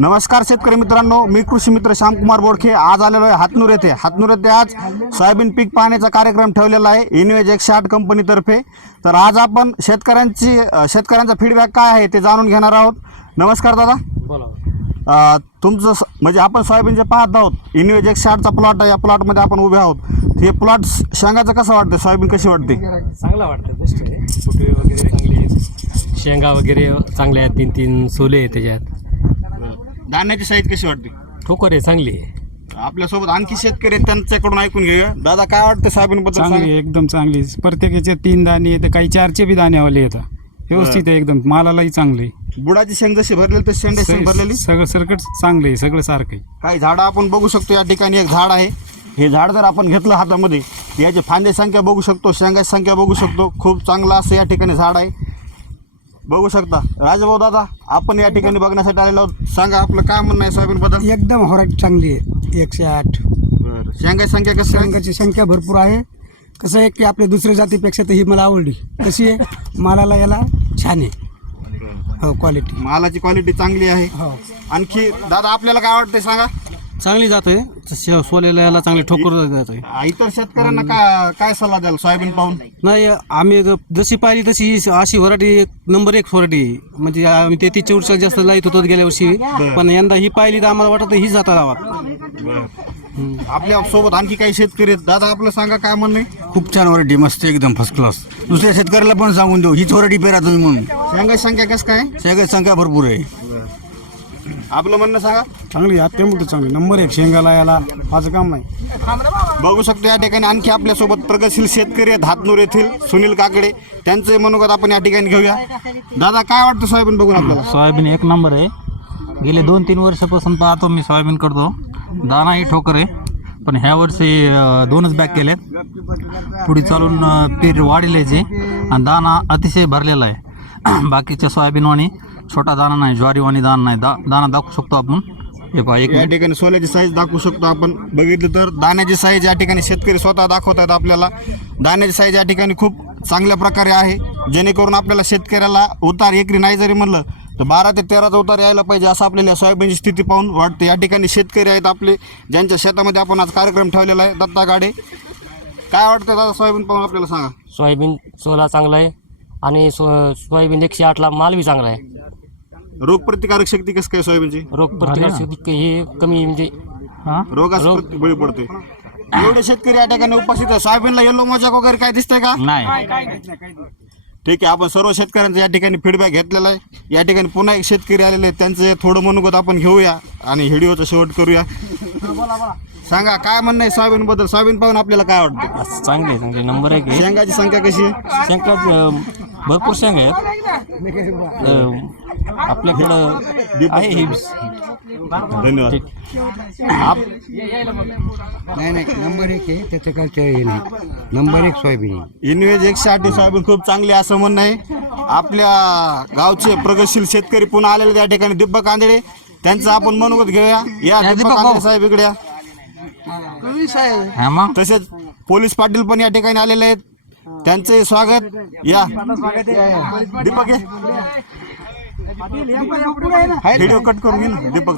नमस्कार शेतकरी मित्रांनो मी कृषी मित्र श्यामकुमार बोडखे. आज आलेलो आहे हातनूर येथे. हातनूर येथे आज सोयाबीन पीक पाहण्याचा कार्यक्रम ठेवलेला आहे. इनवेज एकशे आठ कंपनीतर्फे तर आज आपण शेतकऱ्यांची शेतकऱ्यांचा फीडबॅक काय आहे ते जाणून घेणार आहोत. नमस्कार दादा. बोला. तुमचं म्हणजे आपण सोयाबीन जे पाहत आहोत इनवेज एकशे आठचा प्लॉट आहे. या प्लॉटमध्ये आपण उभे आहोत. हे प्लॉट शेंगाचं कसं वाटतं सोयाबीन कशी वाटते? चांगला वाटतं बेस्ट आहे. फुटवे वगैरे चांगले आहेत शेंगा वगैरे चांगले आहेत तीन तीन सोले आहेत त्याच्यात. धान्याची साईज कशी वाटते? ठोकर आहे चांगली आहे. आपल्यासोबत आणखी शेतकरी आहेत त्यांच्याकडून ऐकून घेऊया. दादा काय वाटतं सोयाबीन बद्दल चांगली आहे, एकदम चांगली आहे. प्रत्येकाचे तीन दाणे येतं काही चारचे बी दाणे आले येतात व्यवस्थित आहे एकदम. मालालाही चांगली आहे. बुडाची शेंग जशी भरलेली तशी शेंडा शेंग भरलेली? सगळं सरकट चांगलं आहे सगळं सारखं आहे. काही झाडं आपण बघू शकतो या ठिकाणी. एक झाड आहे. हे झाड जर आपण घेतलं हातामध्ये याची फांदे संख्या बघू शकतो शेंगाची संख्या बघू शकतो. खूप चांगलं असं या ठिकाणी झाड आहे. बघू शकता. राजभाऊ दादा आपण या ठिकाणी बघण्यासाठी आलेलो आहोत. सांगा आपलं काय म्हणणं आहे सोयाबीन बद्दल एकदम होराट चांगली आहे. एकशे आठ. बरं. शेंगाची संख्या कसं आहे? रंगाची संख्या भरपूर आहे. कसं आहे की आपल्या दुसऱ्या जातीपेक्षा तर ही मला आवडली. कशी आहे? मालाला याला छान आहे. हो क्वालिटी मालाची क्वालिटी चांगली आहे. हो. आणखी दादा आपल्याला काय वाटतंय सांगा? चांगली जातोय. सोलेला याला चांगली ठोकर जातोय. आ, इतर शेतकऱ्यांना काय काय सल्ला द्याल? सोयाबीन पाहून? नाही आम्ही ज- जशी पाहिली तशी ही अशी व्हरायटी नंबर एक व्हरायटी म्हणजे आम्ही तेहतीसच्या वर्षात जास्त लाईत होतो गेल्या वर्षी. पण यंदा ही पाहिली तर आम्हाला वाटत ही जाता लावा आपल्यासोबत आणखी काही शेतकरी आहेत? दादा आपलं सांगा काय म्हणणं आहे? खूप छान वरायटी मस्त एकदम फर्स्ट क्लास दुसऱ्या शेतकऱ्याला पण सांगून देऊ. हीच वरायटी पेरा तुम्ही म्हणून. शेंगाची संख्या कसं काय? सगळ्यात संख्या भरपूर आहे. आपलं म्हणणं सांगा. चांगली अत्यंत चांगली. नंबर एक शेंगाला याला माझं काम नाही. बघू शकतो या ठिकाणी आणखी आपल्यासोबत प्रगतशील शेतकरी आहेत हातनूर येथील सुनील काकडे. त्यांचे मनोगत आपण या ठिकाणी घेऊया. दादा काय वाटतं सोयाबीन बघून आपल्याला? सोयाबीन एक नंबर आहे. गेले दोन तीन वर्षापासून पाहतो मी सोयाबीन करतो. दानाही ठोकर आहे. पण ह्या वर्षी अं, दोनच बॅग केलेत. पुढे चालून अं, पीर वाढेल याची आणि दाना अतिशय भरलेला आहे. बाकीच्या सोयाबीनवाणी छोटा दाना नाही ज्वारीवाणी दाना नाही. दा दाना दाखवू शकतो आपण. हे पहा एक या ठिकाणी सोल्याची साईज दाखवू शकतो आपण. बघितलं तर दाण्याची साईज या ठिकाणी शेतकरी स्वतः दाखवतात आपल्याला. दाण्याची साईज या ठिकाणी खूप चांगल्या प्रकारे आहे. जेणेकरून आपल्याला शेतकऱ्याला उतार एकरी नाही जरी म्हणलं तर बारा ते तेराचा उतार यायला पाहिजे असं आपल्याला या सोयाबीनची स्थिती पाहून वाटते. या ठिकाणी शेतकरी आहेत आपले ज्यांच्या शेतामध्ये आपण आज कार्यक्रम ठेवलेला आहे. दत्ता गाडे. काय वाटतं दादा सोयाबीन पाहून आपल्याला सांगा. सोयाबीन सोला चांगला आहे. आणि सो सोयाबीन एकशे आठला माल बी चांगला आहे. रोगप्रतिकारक शक्ती कसं काय सोयाबीनची? रोग प्रतिकारशक्ती हे कमी म्हणजे रोगास बळी पडते. एवढे शेतकरी या ठिकाणी उपस्थित आहे. सोयाबीनला येलो मोजाक वगैरे काय दिसतंय का? नाही. ठीक आहे आपण सर्व शेतकऱ्यांचा या ठिकाणी फीडबॅक घेतलेला आहे. या ठिकाणी पुन्हा एक शेतकरी आलेले आहेत. त्यांचं थोडं मनोगत आपण घेऊया आणि व्हिडिओचा शेवट करूया. सांगा काय म्हणणं आहे सोयाबीन बद्दल सोयाबीन पाहून आपल्याला काय वाटतं? चांगले चांगले नंबर एक आहे. शेंगाची संख्या कशी आहे? शेंगा अं, भरपूर शेंगा आहेत. अं, आपल्याकडं आहे ही. धन्यवाद. आप नाही नाही नंबर एक आहे त्याचं काय ते हे नाही. नंबर एक सोयाबीन आहे. इनवेज एकशे आठ सोयाबीन खूप चांगली असं म्हणणं आहे. आपल्या गावचे प्रगतशील शेतकरी पुन्हा आलेले त्या ठिकाणी. दिब्बक कांदळे त्यांचं आपण मनोगत घेऊया. या दिब्बक कांदळे साहेब इकडे या. हा मग? तसेच पोलीस पाटील पण या ठिकाणी आलेले आहेत. त्यांचे स्वागत. या. दीपक ये. व्हिडिओ कट करून घे ना दीपक